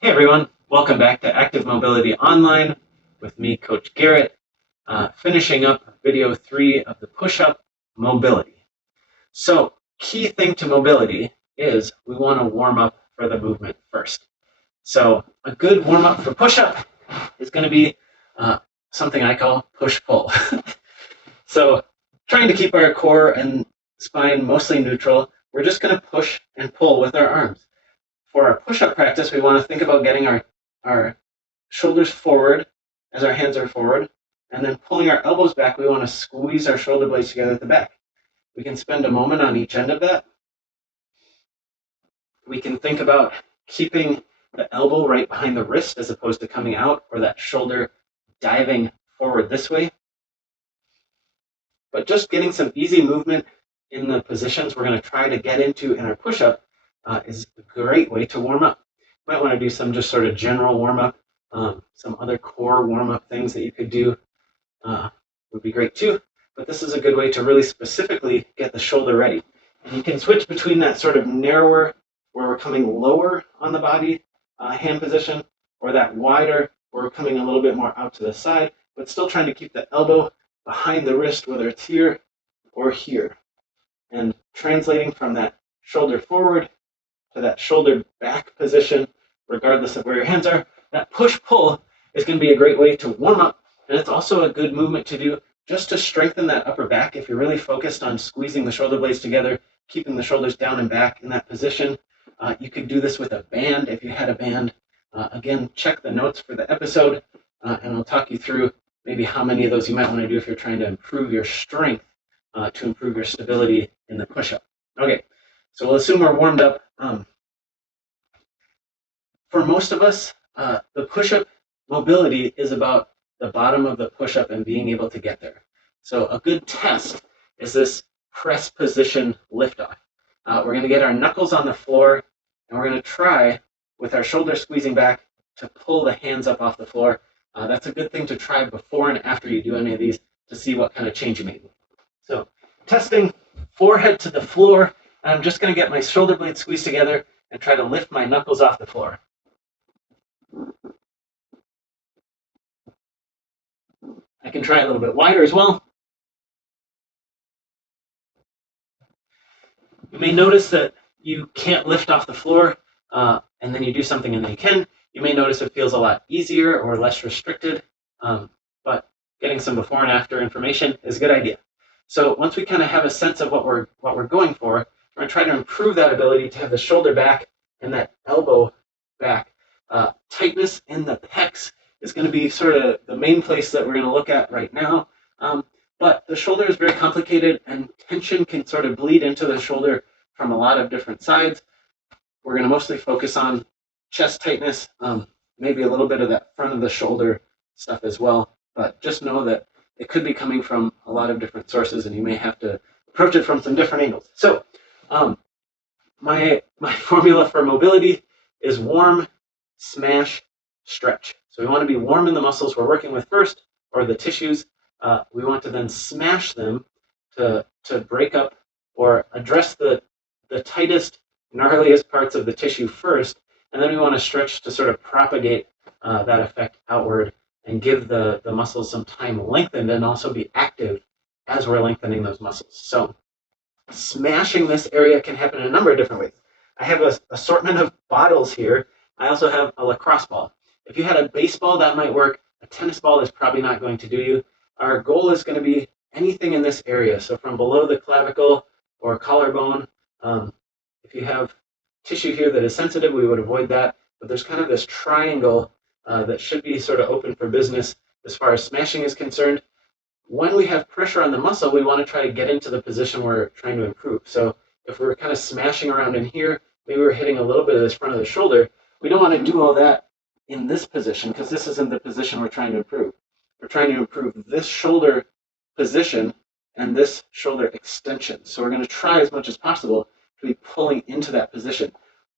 Hey everyone, welcome back to Active Mobility Online with me, Coach Garrett, finishing up video 3 of the push-up mobility. So, key thing to mobility is we want to warm up for the movement first. So, a good warm-up for push-up is going to be something I call push-pull. So, trying to keep our core and spine mostly neutral, we're just going to push and pull with our arms. For our push-up practice, we want to think about getting our shoulders forward as our hands are forward, and then pulling our elbows back. We want to squeeze our shoulder blades together at the back. We can spend a moment on each end of that. We can think about keeping the elbow right behind the wrist as opposed to coming out, or that shoulder diving forward this way. But just getting some easy movement in the positions we're going to try to get into in our push-up is a great way to warm up. You might want to do some just sort of general warm-up. Some other core warm-up things that you could do would be great too. But this is a good way to really specifically get the shoulder ready. And you can switch between that sort of narrower, where we're coming lower on the body, hand position, or that wider, where we're coming a little bit more out to the side, but still trying to keep the elbow behind the wrist, whether it's here or here. And translating from that shoulder forward to that shoulder back position, regardless of where your hands are, that push-pull is going to be a great way to warm up. And it's also a good movement to do just to strengthen that upper back. If you're really focused on squeezing the shoulder blades together, keeping the shoulders down and back in that position, you could do this with a band if you had a band. Again, check the notes for the episode, and I'll talk you through maybe how many of those you might want to do if you're trying to improve your strength to improve your stability in the push-up. Okay, so we'll assume we're warmed up. For most of us, the push-up mobility is about the bottom of the push-up and being able to get there. So a good test is this press position liftoff. We're going to get our knuckles on the floor, and we're going to try, with our shoulders squeezing back, to pull the hands up off the floor. That's a good thing to try before and after you do any of these to see what kind of change you made. So testing, forehead to the floor. I'm just going to get my shoulder blades squeezed together and try to lift my knuckles off the floor. I can try a little bit wider as well. You may notice that you can't lift off the floor, and then you do something and then you can. You may notice it feels a lot easier or less restricted, but getting some before and after information is a good idea. So once we kind of have a sense of what we're going for, we're going to try to improve that ability to have the shoulder back and that elbow back. Tightness in the pecs is going to be sort of the main place that we're going to look at right now. But the shoulder is very complicated, and tension can sort of bleed into the shoulder from a lot of different sides. We're going to mostly focus on chest tightness, maybe a little bit of that front of the shoulder stuff as well. But just know that it could be coming from a lot of different sources, and you may have to approach it from some different angles. So my formula for mobility is warm, smash, stretch. So we want to be warm in the muscles we're working with first, or the tissues. We want to then smash them to break up or address the tightest, gnarliest parts of the tissue first, and then we want to stretch to sort of propagate that effect outward and give the muscles some time lengthened and also be active as we're lengthening those muscles. So smashing this area can happen in a number of different ways. I have an assortment of bottles here. I also have a lacrosse ball. If you had a baseball, that might work. A tennis ball is probably not going to do you. Our goal is going to be anything in this area. So from below the clavicle or collarbone, if you have tissue here that is sensitive, we would avoid that. But there's kind of this triangle that should be sort of open for business as far as smashing is concerned. When we have pressure on the muscle, we want to try to get into the position we're trying to improve. So if we're kind of smashing around in here, maybe we're hitting a little bit of this front of the shoulder, we don't want to do all that in this position because this isn't the position we're trying to improve. We're trying to improve this shoulder position and this shoulder extension. So we're going to try as much as possible to be pulling into that position.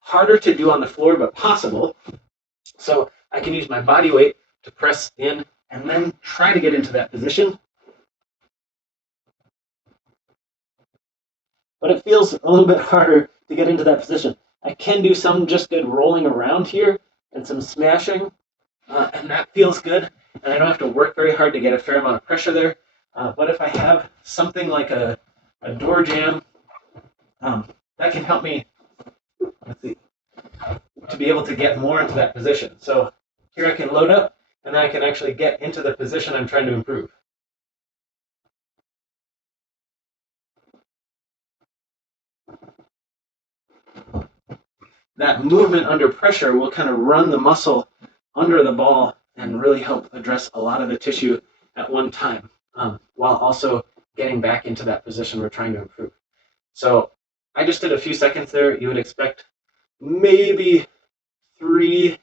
Harder to do on the floor, but possible. So I can use my body weight to press in and then try to get into that position. But it feels a little bit harder to get into that position. I can do some just good rolling around here, and some smashing, and that feels good. And I don't have to work very hard to get a fair amount of pressure there. But if I have something like a door jamb, that can help me, let's see, to be able to get more into that position. So here I can load up, and then I can actually get into the position I'm trying to improve. That movement under pressure will kind of run the muscle under the ball and really help address a lot of the tissue at one time, while also getting back into that position we're trying to improve. So I just did a few seconds there. You would expect maybe 3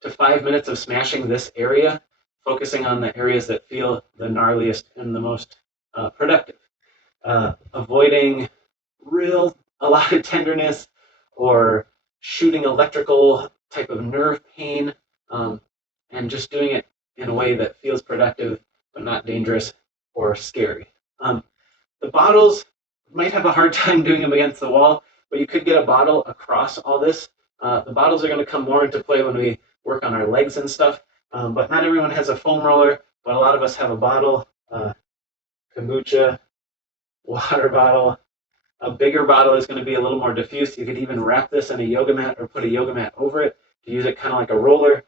to 5 minutes of smashing this area, focusing on the areas that feel the gnarliest and the most productive. Avoiding a lot of tenderness or shooting electrical type of nerve pain, and just doing it in a way that feels productive but not dangerous or scary. The bottles might have a hard time doing them against the wall, but you could get a bottle across all this. The bottles are going to come more into play when we work on our legs and stuff, but not everyone has a foam roller, but a lot of us have a bottle, kombucha, water bottle. A bigger bottle is going to be a little more diffuse. You could even wrap this in a yoga mat or put a yoga mat over it to use it kind of like a roller.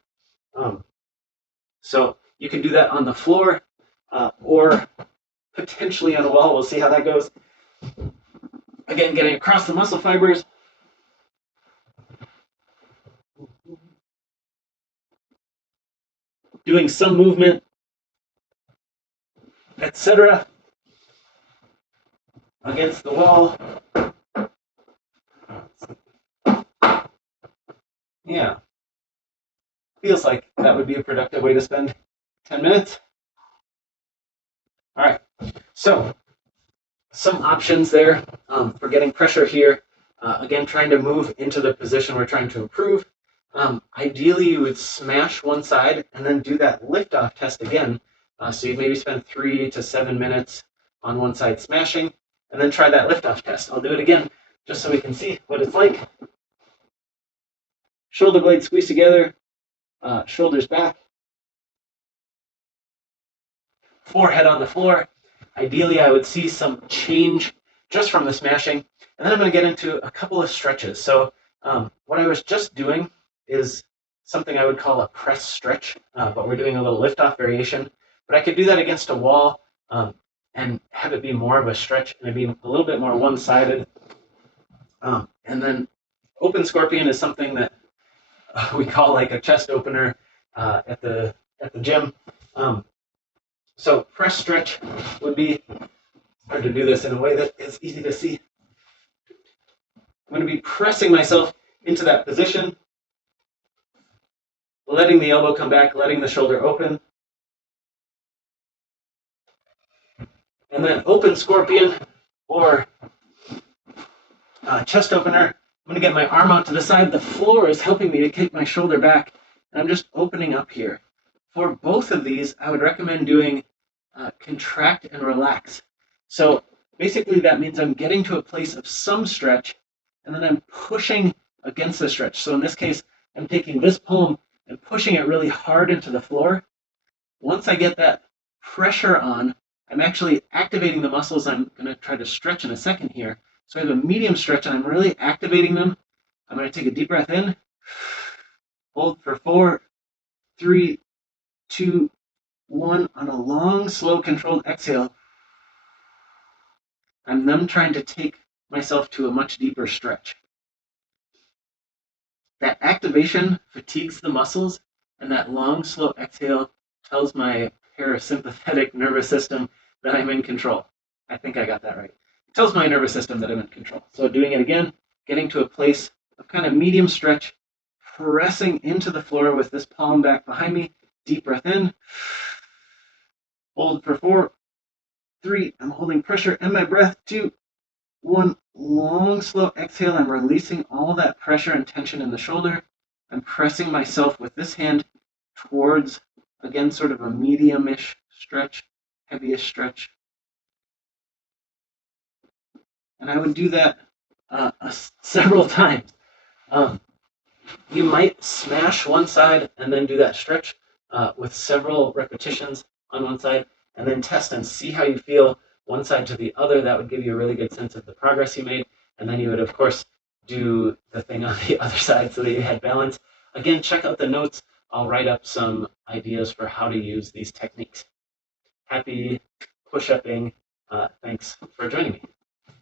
So you can do that on the floor or potentially on a wall. We'll see how that goes. Again, getting across the muscle fibers. Doing some movement, etc. Against the wall. Yeah. Feels like that would be a productive way to spend 10 minutes. All right. So some options there for getting pressure here. Again, trying to move into the position we're trying to improve. Ideally, you would smash one side and then do that lift-off test again. So you'd maybe spend 3 to 7 minutes on one side smashing, and then try that lift-off test. I'll do it again just so we can see what it's like. Shoulder blades squeeze together, shoulders back. Forehead on the floor. Ideally, I would see some change just from the smashing. And then I'm going to get into a couple of stretches. So what I was just doing is something I would call a press stretch, but we're doing a little lift-off variation. But I could do that against a wall and have it be more of a stretch and it be a little bit more one-sided. And then open scorpion is something that we call like a chest opener at the gym. So press stretch would be hard to do this in a way that is easy to see. I'm going to be pressing myself into that position, letting the elbow come back, letting the shoulder open. And then open scorpion or chest opener. I'm going to get my arm out to the side. The floor is helping me to kick my shoulder back. And I'm just opening up here. For both of these, I would recommend doing contract and relax. So basically that means I'm getting to a place of some stretch and then I'm pushing against the stretch. So in this case, I'm taking this palm and pushing it really hard into the floor. Once I get that pressure on, I'm actually activating the muscles I'm going to try to stretch in a second here. So I have a medium stretch and I'm really activating them. I'm going to take a deep breath in, hold for 4, 3, 2, 1. On a long, slow, controlled exhale, I'm then trying to take myself to a much deeper stretch. That activation fatigues the muscles, and that long, slow exhale tells my parasympathetic nervous system that I'm in control. I think I got that right. It tells my nervous system that I'm in control. So doing it again, getting to a place of kind of medium stretch, pressing into the floor with this palm back behind me. Deep breath in. Hold for 4, 3. I'm holding pressure in my breath. 2, 1. Long, slow exhale. I'm releasing all that pressure and tension in the shoulder. I'm pressing myself with this hand towards, again, sort of a medium-ish stretch, heaviest stretch. And I would do that several times. You might smash one side and then do that stretch with several repetitions on one side, and then test and see how you feel one side to the other. That would give you a really good sense of the progress you made. And then you would, of course, do the thing on the other side so that you had balance. Again, check out the notes. I'll write up some ideas for how to use these techniques. Happy push-upping. Thanks for joining me.